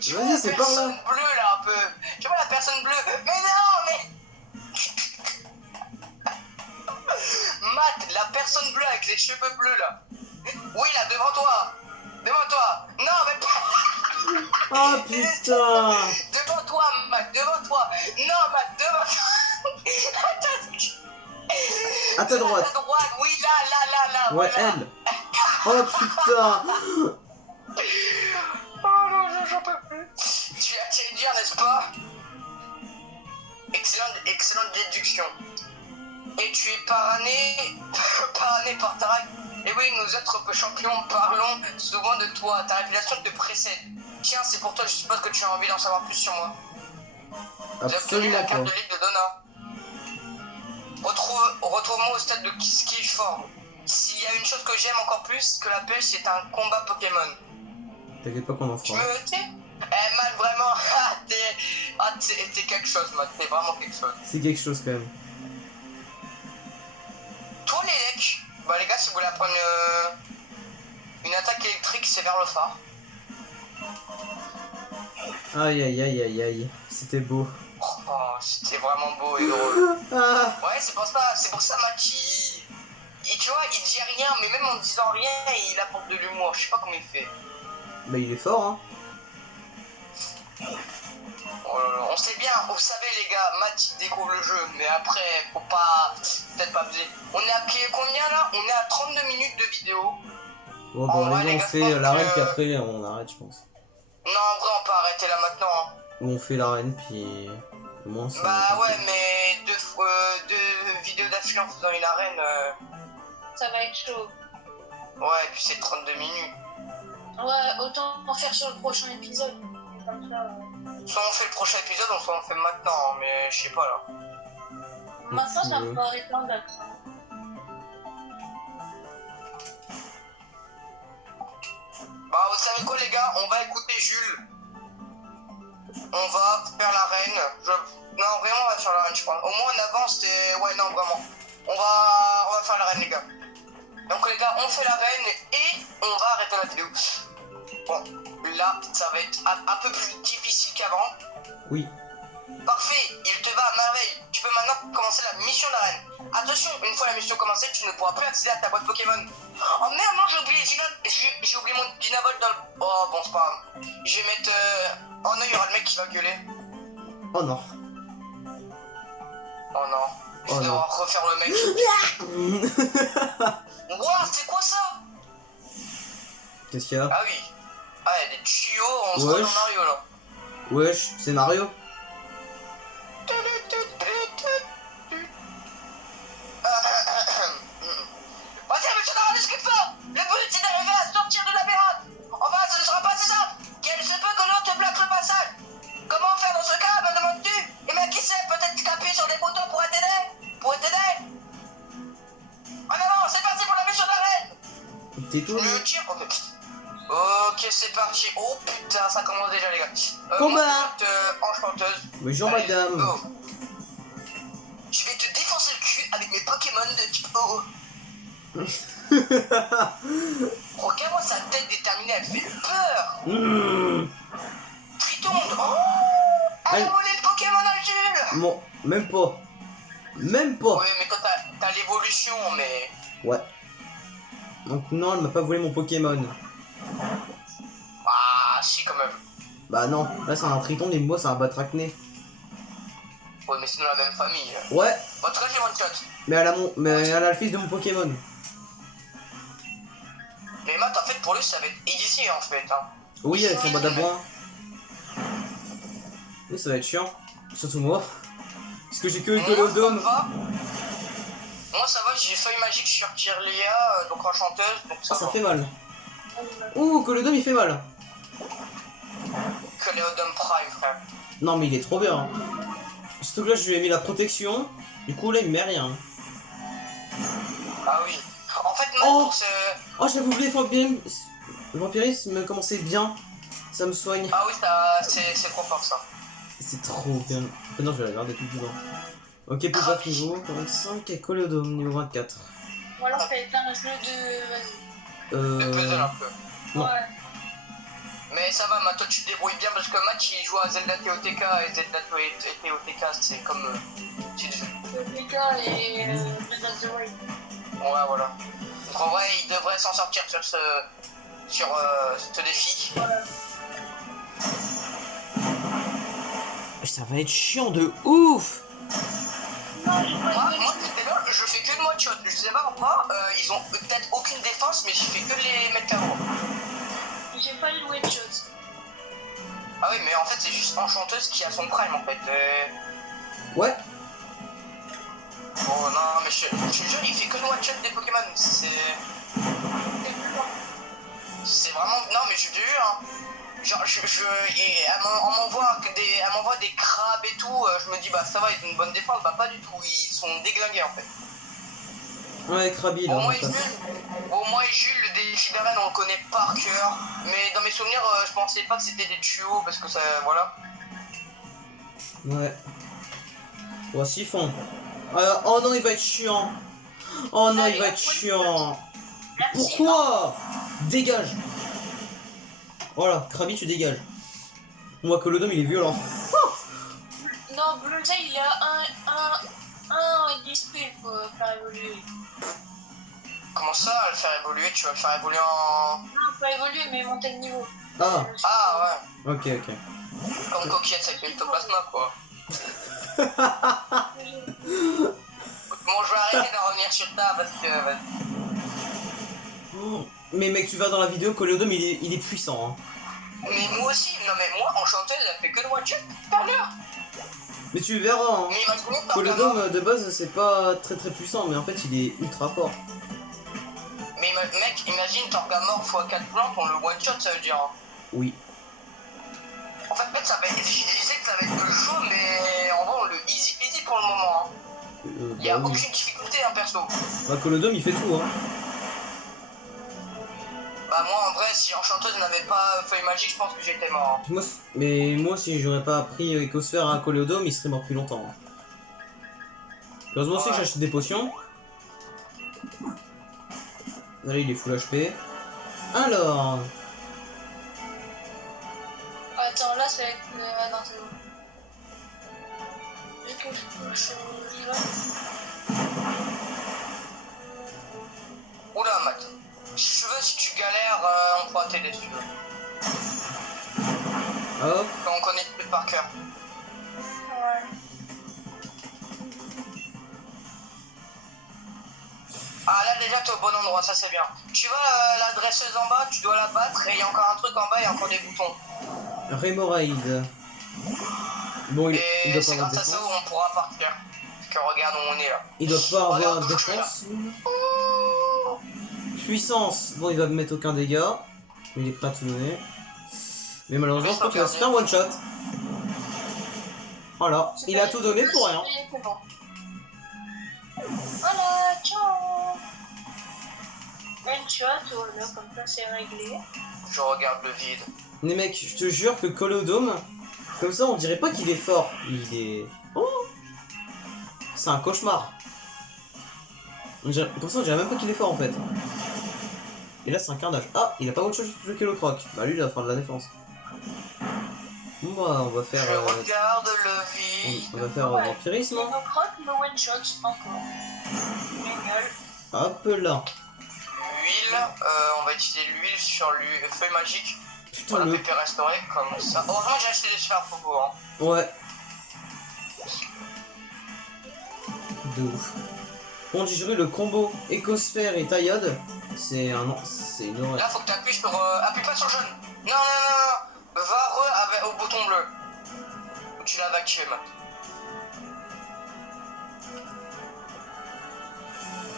Tu vois Vas-y, la c'est par là. personne bleue là un peu. Tu vois la personne bleue. Mais non, mais... Matt, la personne bleue avec les cheveux bleus là. Oui là, devant toi. Devant toi. Non mais pas... Oh putain. Devant toi, Matt, devant toi. Non, Matt, devant toi. À ta droite. À droite, oui, là. Ouais, voilà. elle. Oh putain. Oh non, j'en peux plus. Tu as tiré dire, n'est-ce pas? Excellente déduction. Et tu es parrainé par Tarak. Et oui, nous autres champions parlons souvent de toi. Ta révélation te précède. Tiens, c'est pour toi, je suppose que tu as envie d'en savoir plus sur moi. J'ai obtenu la Absolument carte pas. de ligue de Donna. Retrouve-moi au stade de Skiform. S'il y a une chose que j'aime encore plus que la pêche, c'est un combat Pokémon. T'inquiète pas qu'on en Tu fera. me tiens? Eh man, vraiment, t'es quelque chose, man. T'es vraiment quelque chose. C'est quelque chose quand même. Toi, les lecs, bah les gars, si vous voulez apprendre une attaque électrique, c'est vers le phare. Aïe aïe aïe aïe aïe. C'était beau. Oh, c'était vraiment beau et drôle. Ah. Ouais, c'est pour ça, Matt, tu vois, il dit rien, mais même en disant rien, il apporte de l'humour. Je sais pas comment il fait. Bah il est fort hein. Oh là là, on sait bien, vous savez les gars, Matt il découvre le jeu, mais après, faut pas, peut-être pas abuser. On est à combien là? On est à 32 minutes de vidéo. Bon bon vrai, les les gars, on gars, fait je pense l'arène que- puis après on arrête je pense. Non, en vrai, on peut arrêter là maintenant. Hein. Ou on fait l'arène puis au moins c'est... Bah ouais, mais deux vidéos d'affilée en faisant une arène, Ça va être chaud. ouais, et puis c'est 32 minutes. Ouais, autant en faire sur le prochain épisode. Comme ça. Soit on fait le prochain épisode, soit on fait maintenant, hein, mais je sais pas là. Maintenant, ça Ouais. me paraît plein d'action. Bah, vous savez quoi les gars, on va écouter Jules. On va faire l'arène. Non, vraiment, on va faire l'arène, je pense. Au moins, en avance, c'était... Ouais, non, vraiment. On va faire l'arène, les gars. Donc, les gars, on fait l'arène et on va arrêter la vidéo. Bon, là, ça va être un peu plus difficile qu'avant. Oui. Parfait, il te va à merveille. Tu peux maintenant commencer la mission d'arène. Attention, une fois la mission commencée, tu ne pourras plus accéder à ta boîte Pokémon. Oh merde, non, j'ai oublié mon Dynavolt dans le... Oh bon, c'est pas grave. Je vais mettre... Oh non, il y aura le mec qui va gueuler. Oh non. Oh non. Je Oh vais non. devoir refaire le mec. Ouah, c'est quoi ça? Qu'est-ce qu'il y a? Ah oui. Ah, il y a des tuyaux, on se voit dans Mario là. Wesh, c'est Mario. Vas-y, monsieur dans la description. Le but c'est d'arriver à sortir de la labyrinthe. Enfin, ce ne sera pas si simple. Quel se peut que l'on te bloque le passage? Comment faire dans ce cas, me demandes-tu? Eh bien, qui sait, peut-être qu'appuyer sur des boutons pourrait t'aider. En avant, c'est parti pour la mission d'arène. T'es tout. Le tir, ok, c'est parti. Oh putain, ça commence déjà, les gars. Combat. Enchanteuse. Bonjour Allez, madame. go. Je vais te défoncer le cul avec mes Pokémon de type O. Regarde-moi sa tête déterminée, elle fait peur. Tritonde. Oh, elle a Aïe. volé le Pokémon à Jules. Bon, même pas. Même pas. Ouais, mais quand t'as l'évolution, mais... Ouais. Donc non, elle m'a pas volé mon Pokémon. Ah, si, quand même. Bah non, là c'est un triton et moi c'est un batracné. Ouais, mais c'est dans la même famille. Ouais, En tout cas, j'ai one shot. mais elle a le fils de mon Pokémon. Mais Matt, en fait, pour lui, ça va être easy en fait. Hein. Oui, avec son badaboin. Oui, ça va être chiant. Surtout moi. Parce que j'ai que Golodome. Moi, ça va, j'ai feuille magique sur Kirlia, donc enchanteuse, donc ça Ça va. fait mal. Ouh, Golodome il fait mal. Golodome Prime, frère. Non, mais il est trop bien. Surtout que là, je lui ai mis la protection. Du coup, là, il me met rien. Ah oui. En fait, Matt, Oh, pour ce... oh j'avais oublié le vampirisme commençait bien. Ça me soigne. Ah oui, c'est trop fort ça. C'est trop bien. Enfin, non, je vais la garder tout le temps. Ok, pour pas niveau 45 et Golodome niveau 24. Ou alors t'as été un jeu de. Vas-y. De puzzle un peu. Non. Ouais. Mais ça va, Matt, toi tu te débrouilles bien parce que Matt il joue à Zelda TOTK et Zelda TOTK c'est comme petit jeu. TOTK et Breath of the Wild. Ouais, voilà. Donc en vrai, il devrait s'en sortir sur ce défi. Voilà. Ça va être chiant de ouf. Non, j'ai pas Moi, aimé. c'était là, je fais que de one shot. Je sais pas pourquoi, ils ont peut-être aucune défense, mais j'ai fait que de les mettre KO. J'ai pas eu le one shot. Ah oui, mais en fait, c'est juste Enchanteuse qui a son prime en fait. Ouais. Bon, non, mais je te jure, il fait que de one shot des Pokémon. C'est vraiment. Non, mais je te jure, hein. Genre, elle m'envoie des crabes et tout. Je me dis, bah ça va, ils ont une bonne défense. Bah, pas du tout, ils sont déglingués en fait. Ouais, Krabi là. Au moins, Jules, le défi d'arène, on le connaît par cœur. Mais dans mes souvenirs, je pensais pas que c'était des tuyaux parce que ça. Voilà. Ouais. Ouais, siphon. Oh non, il va être chiant. Oh non, il va être chiant. Pourquoi? Dégage. Voilà, Krabi, tu dégages. Moi, Golodome, il est violent. Non, Bullseye il a un display pour faire évoluer. Comment ça, le faire évoluer? Tu vas le faire évoluer en. Non, pas évoluer, mais monter de niveau. Ah, Ah ouais. ok, ok. Comme coquillette avec l'ectoplasma quoi. Bon, je vais arrêter d'en revenir sur ça parce que. Oh, mais mec, tu vas dans la vidéo, Golodome, il est puissant. Hein. Mais moi aussi, non mais moi, Enchanteuse, elle fait que de one shot tout à l'heure. Mais tu verras, hein. Mais il m'a trouvé par Golodome de base, c'est pas très puissant, mais en fait, il est ultra fort. Mais mec, imagine Torgamore x4 plantes, on le one shot, ça veut dire. Hein. Oui. En fait, ça va être. Je sais que ça va être plus chaud, mais en vrai, on le easy peasy pour le moment. Hein. Il y a oui. aucune difficulté, hein, perso. Bah, Golodome, il fait tout, hein. Bah, moi, en vrai, si Enchanteuse n'avait pas feuille magique, je pense que j'étais mort. Hein. Moi, si j'aurais pas appris Ecosphère à Golodome, il serait mort depuis longtemps. Hein. Heureusement aussi que j'ai acheté des potions. Allez, il est full HP. Alors. Attends, là ça va être. Ah non, c'est bon. Vu que j'y vais. Oula, Matt. Si tu veux, si tu galères, on pourra t'aider si tu veux. Hop. On connaît plus par cœur. Ouais. Ah là déjà t'es au bon endroit, ça c'est bien. Tu vois la dresseuse en bas, tu dois la battre et il y a encore un truc en bas, il y a encore des boutons. Remoraid. Bon, il Et doit c'est pas avoir grâce de à ça où défense. on pourra partir. Parce que regarde où on est là. Il doit pas avoir Regarde de d'où je suis là. défense. Puissance. Bon, il va me mettre aucun dégât. Mais il est prêt à tout donner. Mais malheureusement, je crois qu'il va se faire one shot. Voilà, il a tout donné pour rien. Voilà, ciao. One shot, voilà, comme ça c'est réglé. Je regarde le vide. Mais mec, je te jure que Golodome, comme ça on dirait pas qu'il est fort. Il est... Oh, c'est un cauchemar. Comme ça on dirait même pas qu'il est fort en fait. Et là c'est un carnage. Ah, il a pas autre chose que le croc. Bah lui il va faire de la défense. Bon bah on va faire... Je regarde le vide. On va faire vampirisme. Et nos crocs, le one shot encore. Génial. Hop là. L'huile, on va utiliser l'huile sur le feuille magique. Putain Voilà, le... pépé restauré comme ça. Heureusement j'ai acheté des super propos hein. Ouais. de ouf. Bon, digérer le combo Écosphère et Taillade, c'est un... c'est une horreur. Là, faut que tu appuies sur... appuie pas sur le jaune. Non, non, non, non. Va au bouton bleu. Où tu l'as vacué, Matt.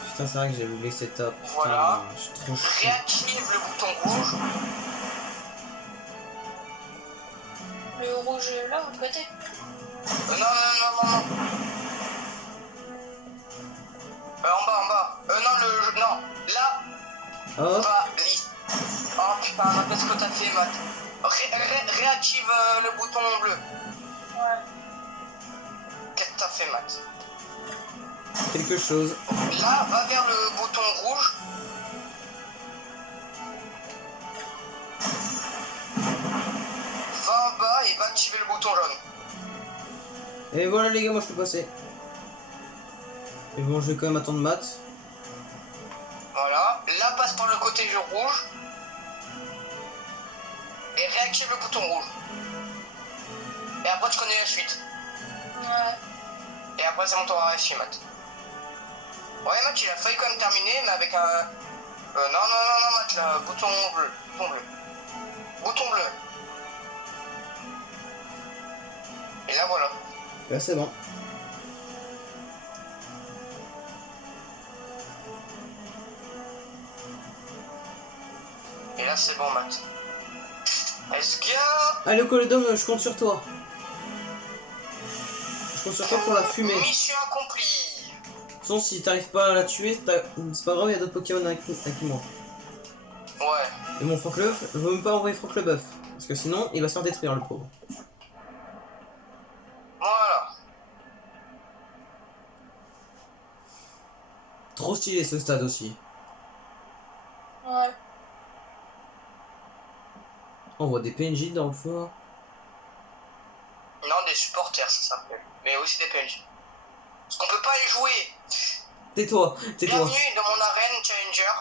Putain, c'est vrai que j'avais oublié cette setup. Putain, Voilà. je suis trop chiant. Réactive le bouton rouge. Le rouge là, ou de côté? Non, non, non, non, non. En bas. Non, non, là. Oh, Pas lisse. Oh putain, qu'est-ce que t'as fait, Matt? Réactive le bouton bleu. Ouais. Qu'est-ce que t'as fait, Matt? quelque chose. Là, va vers le bouton rouge. Va en bas et va activer le bouton jaune. Et voilà les gars, moi je peux passer. Et bon, je vais quand même attendre Matt. Voilà. Là, passe par le côté rouge. Et réactive le bouton rouge. Et après, tu connais la suite. Ouais. Et après, c'est bon, t'auras réussi, Matt. Ouais, Matt, il a failli quand même terminer, mais avec un... non, Matt, là, bouton bleu. Bouton bleu. Et là, voilà. Là c'est bon. Et là, c'est bon, Matt. Est-ce qu'il y a... Allez, Colodome, je compte sur toi. Je compte sur toi pour la fumer. Mission accomplie. De toute façon, si t'arrives pas à la tuer, c'est pas grave, il y a d'autres Pokémon avec moi. Ouais. Et mon Franklef, je veux même pas envoyer Frank le Buff. Parce que sinon, il va se faire détruire le pauvre. Voilà. Trop stylé ce stade aussi. Ouais. On voit des PNJ dans le fond. Non, des supporters, ça s'appelle. Mais aussi des PNJ. Parce qu'on peut pas y jouer. Tais-toi. Bienvenue dans mon arène Challenger.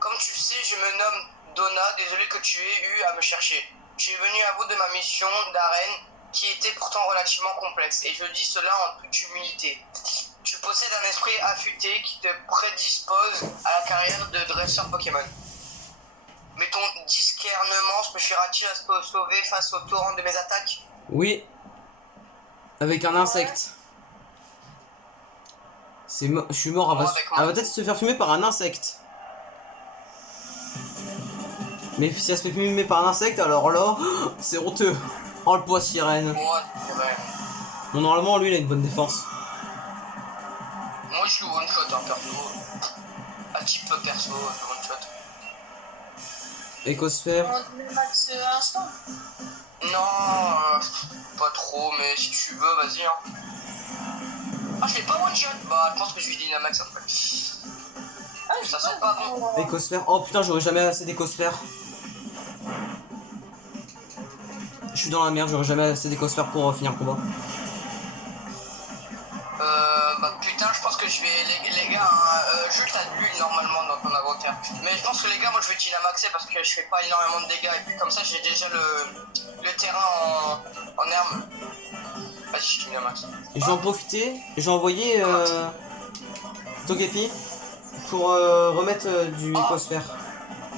Comme tu le sais, je me nomme Donna. Désolé que tu aies eu à me chercher. Je suis venu à bout de ma mission d'arène qui était pourtant relativement complexe. Et je dis cela en toute humilité. Tu possèdes un esprit affûté qui te prédispose à la carrière de dresseur Pokémon. Mais ton discernement suffira-t-il à se sauver face au torrent de mes attaques? Oui. Avec un insecte. Je suis mort, elle va peut-être se faire fumer par un insecte. Mais si elle se fait fumer par un insecte, alors là, c'est honteux. Oh le poids sirène. Ouais, c'est vrai. Bon, normalement, lui, il a une bonne défense. Moi, je suis one shot, hein, perso. Un petit peu perso, je suis one shot. Écosphère. On met max instant. Non, pas trop, mais si tu veux, vas-y. Hein. Ah, je l'ai pas one shot. Bah, je pense que je lui Dynamax après. Ah, Ça sent pas bon. Écosphère. Oh putain, j'aurais jamais assez d'écosphère. Je suis dans la merde, j'aurais jamais assez d'écosphère pour finir le combat. Bah putain, je pense que je vais, les gars, hein, Jules t'as de l'huile normalement dans ton inventaire. Mais je pense que les gars, moi je vais Dynamaxer parce que je fais pas énormément de dégâts et puis comme ça j'ai déjà le terrain en herbe. Vas-y, je Dynamax. Et je vais en profiter, j'ai envoyé Togepi pour remettre du écosphère.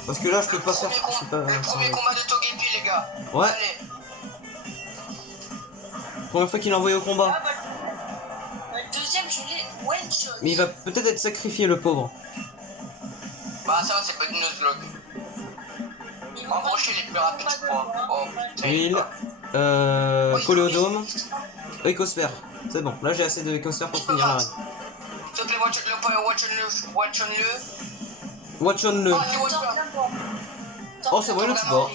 Parce que là je peux pas faire. Le premier combat de Togepi, les gars. Ouais. Allez. Première fois qu'il est envoyé au combat. Ah, bah, le deuxième, je l'ai one shot. Mais il va peut-être être sacrifié le pauvre. Bah ça va, c'est pas une Nuzlocke. En gros, je suis les plus rapides, je crois. Oh putain. Huile, Coléodome, écosphère. C'est bon, là j'ai assez de écosphère pour finir l'arène. Saute les watch-on-le. Watch-on-le. Oh, il watch pas. Oh, c'est bon, le petit bord.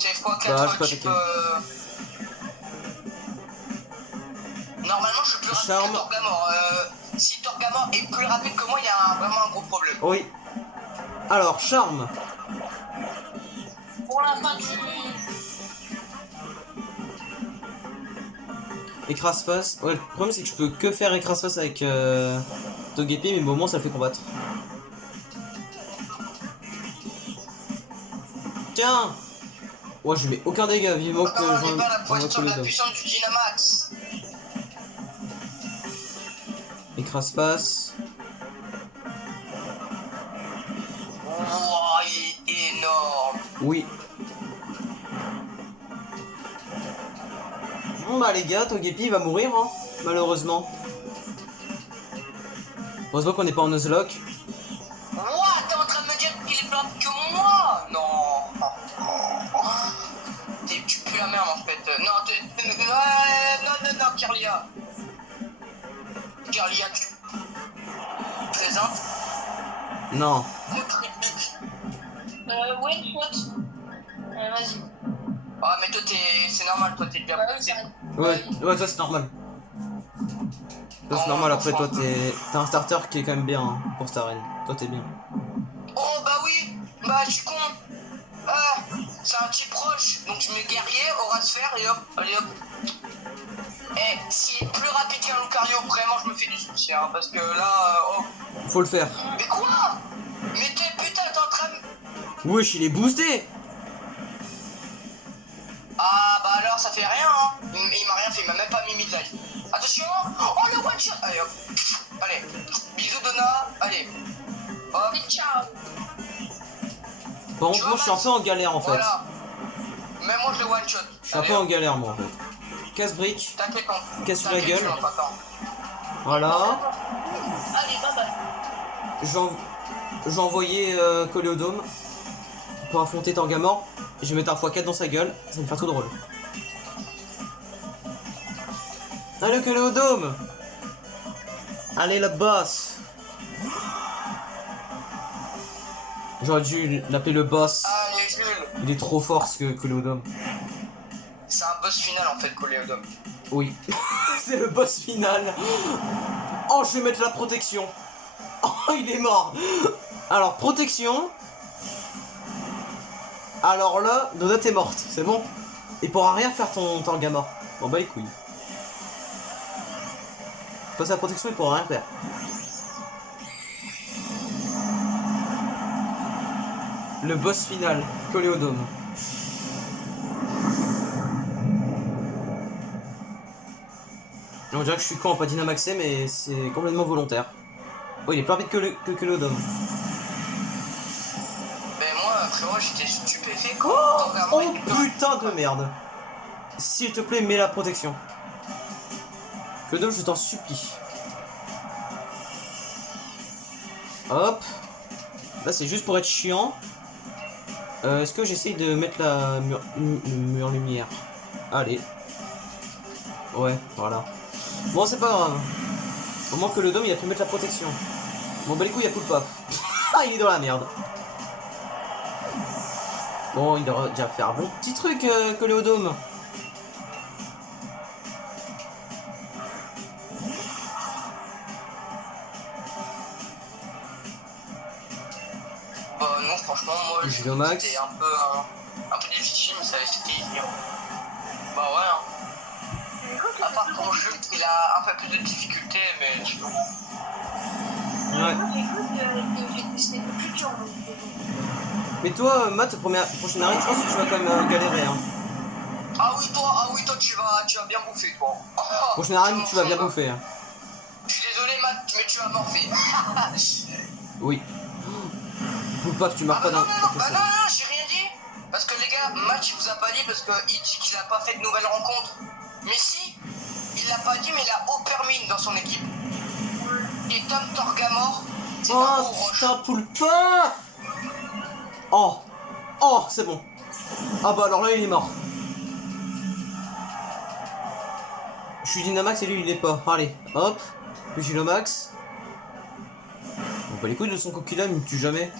C'est quoi, Bah, je 4 peux type attaquer. Normalement, je suis plus rapide Charme. que Torgamor. Si Torgamor est plus rapide que moi, il y a vraiment un gros problème. Oui. Alors, charme. Pour la fin du... Écrase-face. Ouais, le problème c'est que je peux que faire écrase-face avec Togepi, mais bon, au moins ça le fait combattre. Tiens. Ouais, je mets aucun dégât, vivement que Torgamor n'est pas la j'en puissance du Dynamax. Raspace. Wow, il est énorme. Oui. Bon bah les gars, Togepi va mourir, hein, malheureusement. Heureusement qu'on n'est pas en Nuzlocke. What? T'es en train de me dire qu'il est plus rapide que moi? Non. Tu pues la merde en fait. Non, Kirlia. Kirlia, tu plaisantes? Non. One shot. Vas-y. Ah, mais toi, c'est normal, toi, t'es bien poussé. Ouais, toi c'est normal. Toi c'est normal, après toi t'as un starter qui est quand même bien hein, pour cette arène. Toi t'es bien. Oh, bah oui. Bah, je suis con. Ah, c'est un type proche. Donc, je mets guerrier, aura sphère et hop, allez hop. Eh, s'il est plus rapide qu'un Lucario, vraiment, je me fais du souci, hein, parce que là, oh. Faut le faire. Mais quoi? Mais t'es putain, t'es en train de... Wesh, il est boosté. Ah, bah alors, ça fait rien, hein. Il m'a rien fait, il m'a même pas mis mid-life. Attention. Oh, le one shot. Allez, hop. Allez. Bisous, Donna. Allez. Hop. Ciao. Par contre, moi je suis un peu en galère en fait. Voilà. Même moi, je le one shot. Je suis un peu en galère moi en fait. Casse-brique. T'inquiète, Casse la gueule. tu pas tant. Voilà. Allez, bye bye. Je vais envoyer Coléodome pour affronter Tangamor. Je vais mettre un x4 dans sa gueule. Ça va me faire tout drôle. Allez Coléodome. Allez la boss. J'aurais dû l'appeler le boss. Allez, Jules. Il est trop fort ce que Coléodome. C'est un boss final en fait, Coléodome. Oui. C'est le boss final. Oh, je vais mettre la protection. Oh, il est mort. Alors, protection. Alors là, Donut est morte, c'est bon. Il pourra rien faire ton Tangamor. Bon bah les couilles. Face à la protection, il pourra rien faire. Le boss final, Coléodome. On dirait que je suis con à pas Dynamaxé, mais c'est complètement volontaire. Oh, il est plus rapide que Coléodome. Ben moi, frérot, j'étais stupéfait quand Oh putain de merde. S'il te plaît, mets la protection. Coléodome, je t'en supplie. Hop. Là, c'est juste pour être chiant. Est-ce que j'essaye de mettre la mur lumière? Allez. Ouais, voilà. Bon, c'est pas grave. Au moins que le dôme, il a pu mettre la protection. Bon, bah les couilles, il y a coup de paf. Ah, il est dans la merde. Bon, il devrait déjà faire un bon petit truc que le dôme. Bah non, franchement, moi, J'ai le max. c'était un peu difficile, mais ça c'était easy. Bah ouais, hein. À part ton jeu, il a un peu plus de difficulté, mais je pense. Ouais. J'ai testé le plus dur. Mais toi, Matt, prochaine arène, je pense que tu vas quand même galérer. Hein. Ah oui, toi, tu vas bien bouffer, toi. Oh, Prochaine arène, tu vas bien bouffer. Hein. Je suis désolé, Matt, mais tu vas morfler. Oui. Ou pas que tu marques Ah pas bah dans. non, j'ai rien dit. Parce que les gars, Matt, il vous a pas dit parce qu'il dit qu'il a pas fait de nouvelles rencontres. Mais si, il l'a pas dit, mais il a Opermine dans son équipe. Et Tom Torgamor, c'est un Oh gros roche. putain, poulpe. Oh, c'est bon. Ah bah alors là, il est mort. Je suis Dynamax et lui, il est pas. Allez, hop. Puis j'ai le max. Bon bah les couilles de son coquillage, il me tue jamais.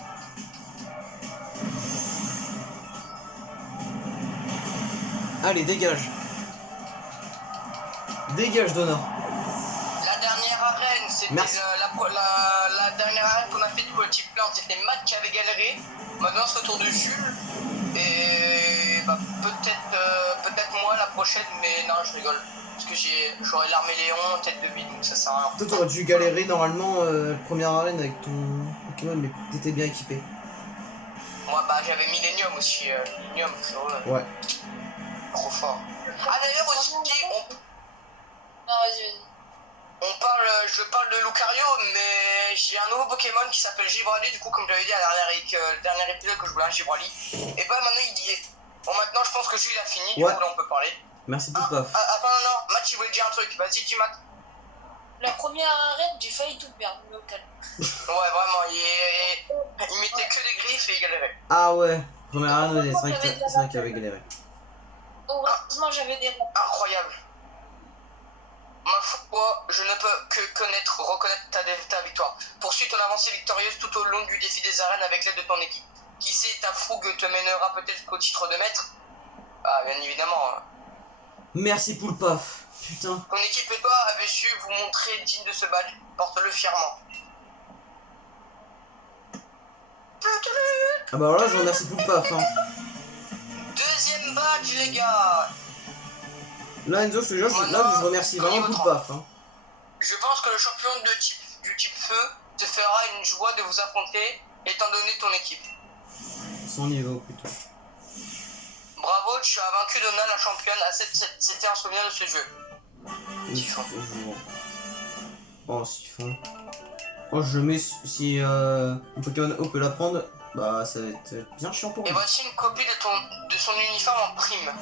Allez, dégage. Dégage, Donna. La dernière arène, c'était la dernière arène qu'on a fait du Collectif Plan. C'était Matt qui avait galéré. Maintenant, c'est au tour de Jules. Et bah, peut-être moi la prochaine, mais non, je rigole. Parce que j'aurais l'armée Léon, tête de bide, donc ça sert à rien. Toi, t'aurais dû galérer normalement première arène avec ton Pokémon, mais t'étais bien équipé. Moi, bah, j'avais Millennium aussi. Millennium, frérot. Ouais. Trop fort. Ah, d'ailleurs, aussi, Non, vas-y. Je parle de Lucario, mais j'ai un nouveau Pokémon qui s'appelle Gibralli. Du coup, comme j'avais dit à le dernier épisode que je voulais un Gibralli, et bah maintenant il y est. Bon, maintenant je pense que lui il a fini, du coup là on peut parler. Merci Poulpaf. Attends, non, Matt il voulait dire un truc, vas-y, dis Matt. La première arène, j'ai failli tout perdre, mais au calme. Ouais, vraiment, il mettait que des griffes et il galérait. Ah ouais, première arène, c'est vrai qu'il avait galéré. Heureusement, j'avais des rampes. Incroyable. Ma foi, je ne peux que reconnaître ta victoire. Poursuis ton avancée victorieuse tout au long du défi des arènes avec l'aide de ton équipe. Qui sait, ta fougue te mènera peut-être qu'au titre de maître. Ah, bien évidemment. Merci Poulpaf. Putain. Ton équipe et toi avez su vous montrer digne de ce badge. Porte-le fièrement. Ah bah alors là, je remercie Poulpaf. Hein. Deuxième badge, les gars. Là, Enzo, je te jure, je remercie vraiment Poulpaf. Hein. Je pense que le champion du type feu te fera une joie de vous affronter, étant donné ton équipe. Son niveau, plutôt. Bravo, tu as vaincu Donna, la championne. C'était un souvenir de ce jeu. Siphon. Oh, Siphon. Oh, je mets si un Pokémon O peut la prendre, bah ça va être bien chiant pour Et moi. voici une copie de son uniforme en prime.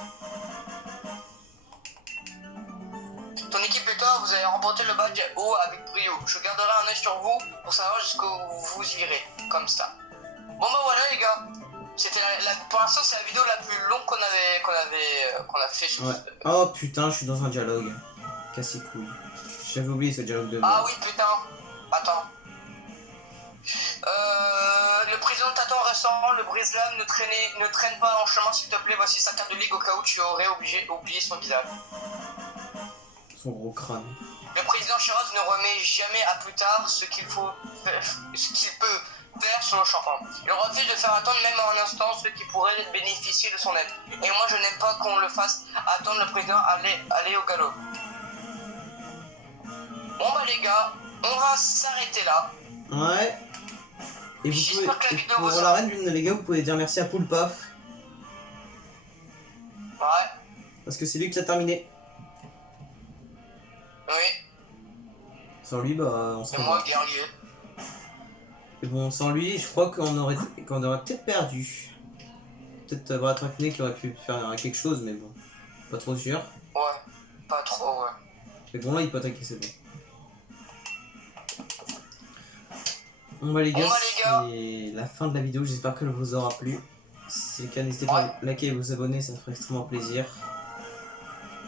Ton équipe et toi, vous avez remporté le badge O avec brio. Je garderai un œil sur vous pour savoir jusqu'où vous irez, comme ça. Bon bah voilà les gars. C'était pour l'instant c'est la vidéo la plus longue qu'on a fait sur Ouais. Oh putain, je suis dans un dialogue. Cassé couille. J'avais oublié ce dialogue de merde. Ah oui putain. Attends. Le président t'attend au restaurant, le brise-lame ne traîne pas en chemin s'il te plaît, voici sa carte de ligue au cas où tu aurais oublié son visage. Son gros crâne. Le président Shiraz ne remet jamais à plus tard ce qu'il peut faire sur le champignon. Il refuse de faire attendre même un instant ceux qui pourraient bénéficier de son aide. Et moi je n'aime pas qu'on le fasse attendre le président aller au galop. Bon bah les gars, on va s'arrêter là. Ouais. Et vous pouvez, que la vidéo pour vous la reine d'une les gars, vous pouvez dire merci à Poulpaf. Ouais. Parce que c'est lui qui a terminé. Oui. Sans lui, bah on C'est serait moi mort. guerrier. Et bon, sans lui, je crois qu'on aurait peut-être perdu. Peut-être Bratraquenet qui aurait pu faire quelque chose, mais bon. Pas trop sûr. Ouais. Pas trop, ouais. Mais bon, là, il peut attaquer, c'est bon. Bon bah les gars, c'est la fin de la vidéo, j'espère qu'elle vous aura plu. Si c'est le cas, n'hésitez pas à liker et vous abonner, ça me ferait extrêmement plaisir.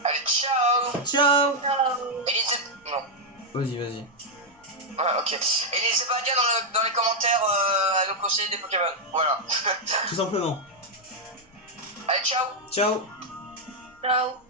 Allez, ciao. Ciao. Et n'hésitez... Non. Vas-y. Ouais, ok. Et n'hésitez pas à dire dans les commentaires à nous conseiller des Pokémon. Voilà. Tout simplement. Allez, ciao. Ciao. Ciao.